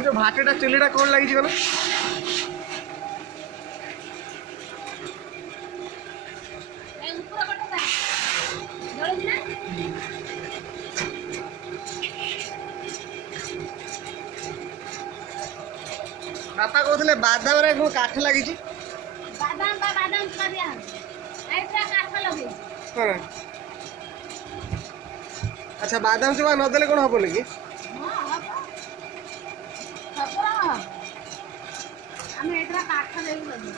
जो भाटेटा चुलीटा कौन लगी गला बापा कहते बादाम रे काठ लगी बादाम बा बादाम का दिया ऐसा काठ लगे अच्छा बादाम चुबा नदेले कौन हबो कि हां हबो हबो हमें एकरा काठ देबी लगे